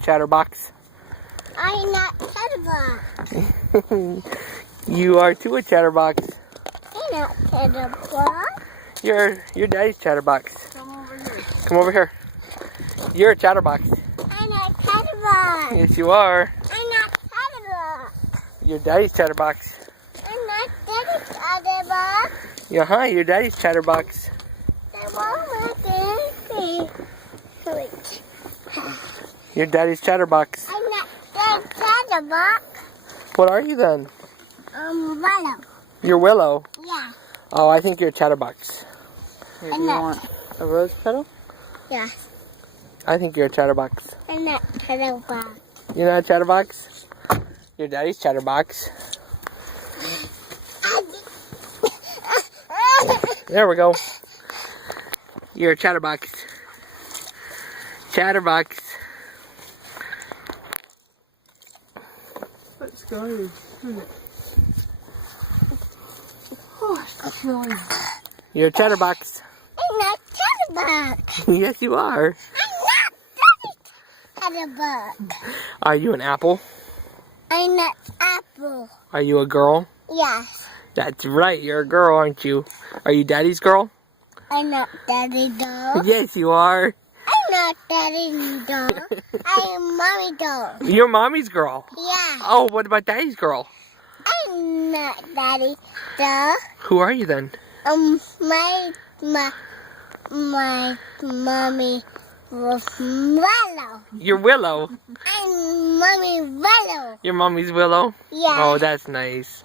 Chatterbox? I'm not Chatterbox. You are too a Chatterbox. I'm not Chatterbox. You're Daddy's Chatterbox. Come over here. Come over here. You're a Chatterbox. I'm not Chatterbox. Yes, you are. I'm not Chatterbox. You're Daddy's Chatterbox. I'm not Daddy's Chatterbox. Yeah, you're Daddy's Chatterbox. The mama did. You're Daddy's Chatterbox. I'm not Daddy's Chatterbox. What are you then? Willow. You're Willow. Yeah. Oh, I think you're a Chatterbox. Here, do you want a rose petal? Yes. I think you're a Chatterbox. I'm not Chatterbox. You're not a Chatterbox? You're Daddy's Chatterbox. There we go. You're a Chatterbox. Chatterbox. Let's go. Oh, it's chilly. You're a Chatterbox. I'm not Chatterbox. Yes, you are. I'm not Chatterbox. Are you an apple? I'm not Apple. Are you a girl? Yes. That's right, you're a girl, aren't you? Are you Daddy's girl? I'm not Daddy doll. Yes, you are. I'm not Daddy doll. I'm Mommy doll. You're Mommy's girl. Yeah. Oh, what about Daddy's girl? I'm not Daddy doll. Who are you then? My mommy was Willow. You're Willow. I'm Mommy Willow. Your mommy's Willow? Yeah. Oh, that's nice.